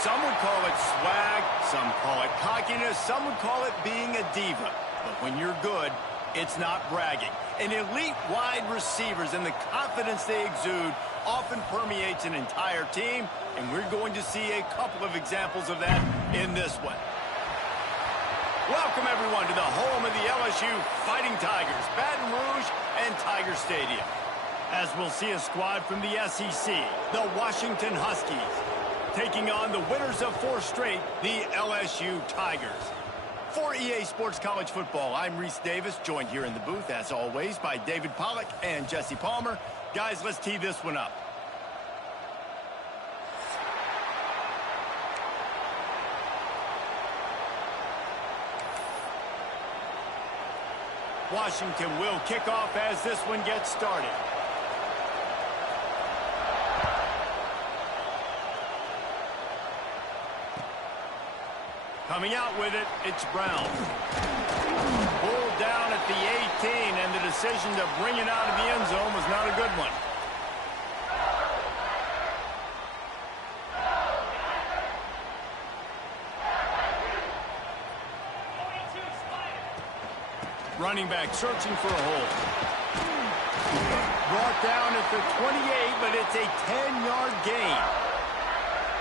Some would call it swag, some call it cockiness, some would call it being a diva. But when you're good, it's not bragging. And elite wide receivers and the confidence they exude often permeates an entire team, and we're going to see a couple of examples of that in this one. Welcome, everyone, to the home of the LSU Fighting Tigers, Baton Rouge and Tiger Stadium. As we'll see a squad from the SEC, the Washington Huskies, taking on the winners of 4 straight, the LSU Tigers. For EA Sports College Football, I'm Reese Davis, joined here in the booth, as always, by David Pollack and Jesse Palmer. Guys, let's tee this one up. Washington will kick off as this one gets started. Coming out with it, it's Brown. Pulled down at the 18, and the decision to bring it out of the end zone was not a good one. Running back searching for a hole. Brought down at the 28, but it's a 10-yard gain.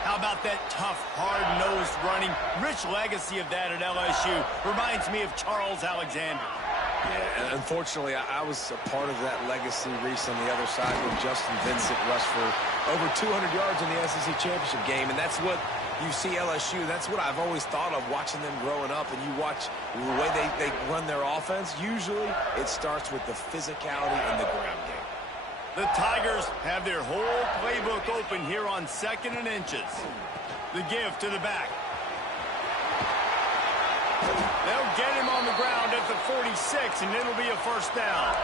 How about that tough, hard-nosed running? Rich legacy of that at LSU. Reminds me of Charles Alexander. Yeah, and unfortunately, I was a part of that legacy, Reese, on the other side when Justin Vincent rushed for over 200 yards in the SEC championship game, and that's what you see LSU. That's what I've always thought of watching them growing up, and you watch the way they run their offense. Usually, it starts with the physicality in the ground game. The Tigers have their whole playbook open here on 2nd and inches. The give to the back. They'll get him on the ground at the 46, and it'll be a first down.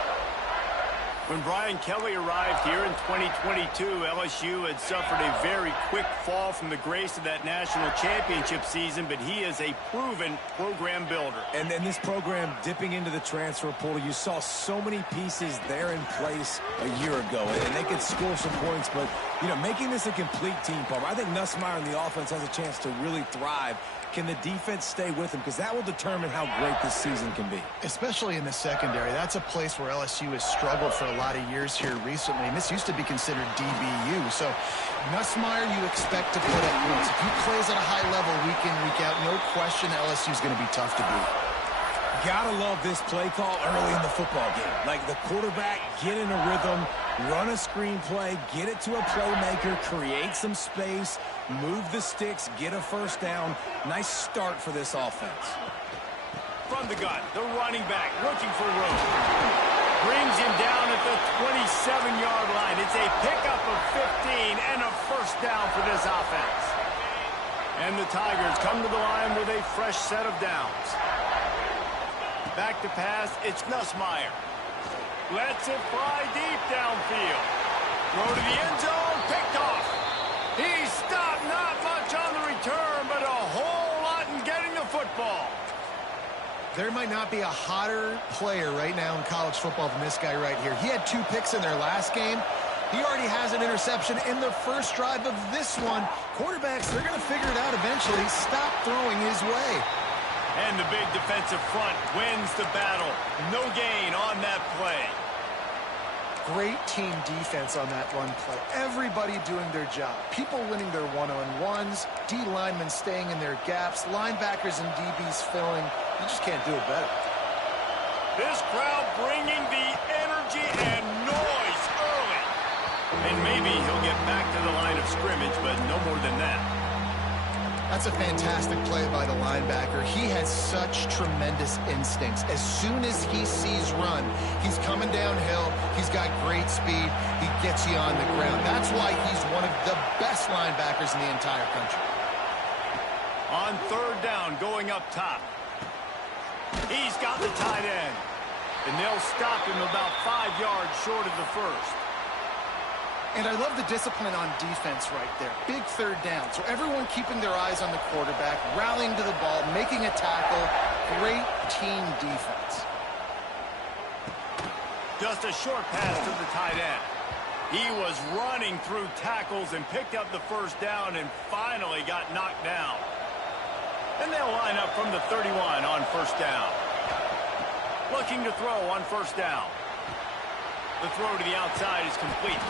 When Brian Kelly arrived here in 2022, LSU had suffered a very quick fall from the grace of that national championship season, but he is a proven program builder. And then this program dipping into the transfer portal, you saw so many pieces there in place a year ago, and they could score some points, but, you know, making this a complete team, Palmer. I think Nussmeier and the offense has a chance to really thrive. Can the defense stay with him? Because that will determine how great this season can be. Especially in the secondary. That's a place where LSU has struggled for a lot of years here recently. And this used to be considered DBU. So, Nussmeier, you expect to put up points. If he plays at a high level week in, week out, no question LSU is going to be tough to beat. Gotta love this play call early in the football game. Like the quarterback, get in a rhythm, run a screen play, get it to a playmaker, create some space, move the sticks, get a first down. Nice start for this offense. From the gun, the running back looking for room. Brings him down at the 27-yard line. It's a pickup of 15 and a first down for this offense. And the Tigers come to the line with a fresh set of downs. Back to pass, it's Nussmeier. Lets it fly deep downfield. Throw to the end zone, picked off. He stopped, not much on the return, but a whole lot in getting the football. There might not be a hotter player right now in college football than this guy right here. He had 2 picks in their last game. He already has an interception in the first drive of this one. Quarterbacks, they're going to figure it out eventually. Stop throwing his way. And the big defensive front wins the battle. No gain on that play. Great team defense on that run play. Everybody doing their job. People winning their one-on-ones. D linemen staying in their gaps. Linebackers and DBs filling. You just can't do it better. This crowd bringing the energy and noise early. And maybe he'll get back to the line of scrimmage, but no more than that. That's a fantastic play by the linebacker. He has such tremendous instincts. As soon as he sees run, he's coming downhill. He's got great speed. He gets you on the ground. That's why he's one of the best linebackers in the entire country. On 3rd down, going up top. He's got the tight end. And they'll stop him about 5 yards short of the first. And I love the discipline on defense right there. Big 3rd down. So everyone keeping their eyes on the quarterback, rallying to the ball, making a tackle. Great team defense. Just a short pass to the tight end. He was running through tackles and picked up the first down and finally got knocked down. And they'll line up from the 31 on first down. Looking to throw on first down. The throw to the outside is complete.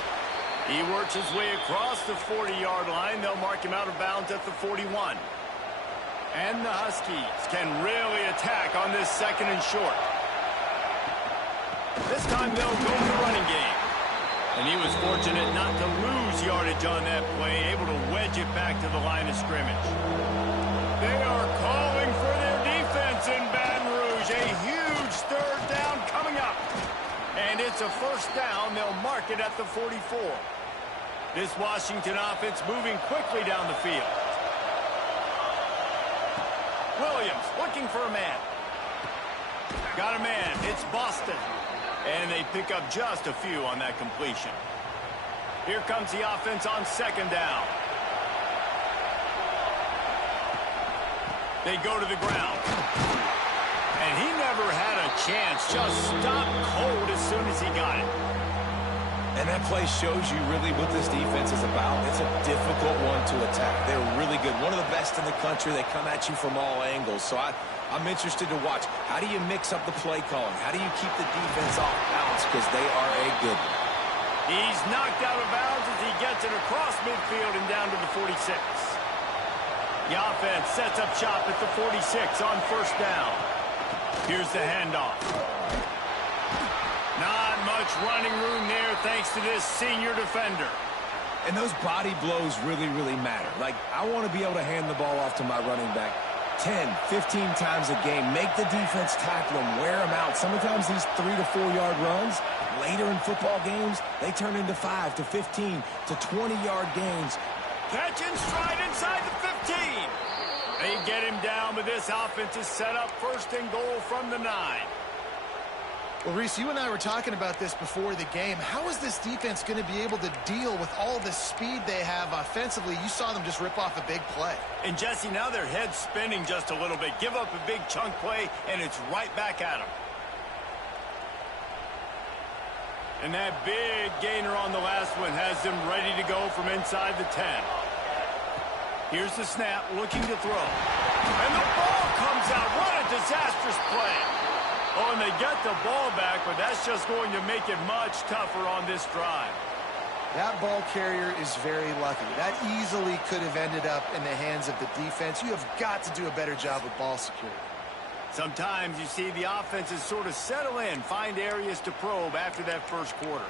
He works his way across the 40-yard line. They'll mark him out of bounds at the 41. And the Huskies can really attack on this second and short. This time they'll go to the running game. And he was fortunate not to lose yardage on that play, able to wedge it back to the line of scrimmage. They are calling for their defense in Baton Rouge. A huge third down coming up. And it's a first down. They'll mark it at the 44. This Washington offense moving quickly down the field. Williams looking for a man. Got a man. It's Boston. And they pick up just a few on that completion. Here comes the offense on second down. They go to the ground. And he never had a chance. Just stopped cold as soon as he got it. And that play shows you really what this defense is about. It's a difficult one to attack. They're really good. One of the best in the country. They come at you from all angles. So I'm interested to watch. How do you mix up the play calling? How do you keep the defense off balance? Because they are a good one. He's knocked out of bounds as he gets it across midfield and down to the 46. The offense sets up shop at the 46 on first down. Here's the handoff. Not much running room there thanks to this senior defender. And those body blows really, really matter. Like, I want to be able to hand the ball off to my running back 10, 15 times a game. Make the defense tackle him, wear him out. Sometimes these 3 to 4 yard runs, later in football games, they turn into 5 to 15 to 20-yard gains. Catch and stride inside the 15. They get him down, but this offense is set up first and goal from the 9. Well, Reese, you and I were talking about this before the game. How is this defense going to be able to deal with all the speed they have offensively? You saw them just rip off a big play. And, Jesse, now their head's spinning just a little bit. Give up a big chunk play, and it's right back at them. And that big gainer on the last one has them ready to go from inside the 10. Here's the snap, looking to throw. And the ball comes out. What a disastrous play. Oh, and they get the ball back, but that's just going to make it much tougher on this drive. That ball carrier is very lucky. That easily could have ended up in the hands of the defense. You have got to do a better job with ball security. Sometimes you see the offenses sort of settle in, find areas to probe after that first quarter.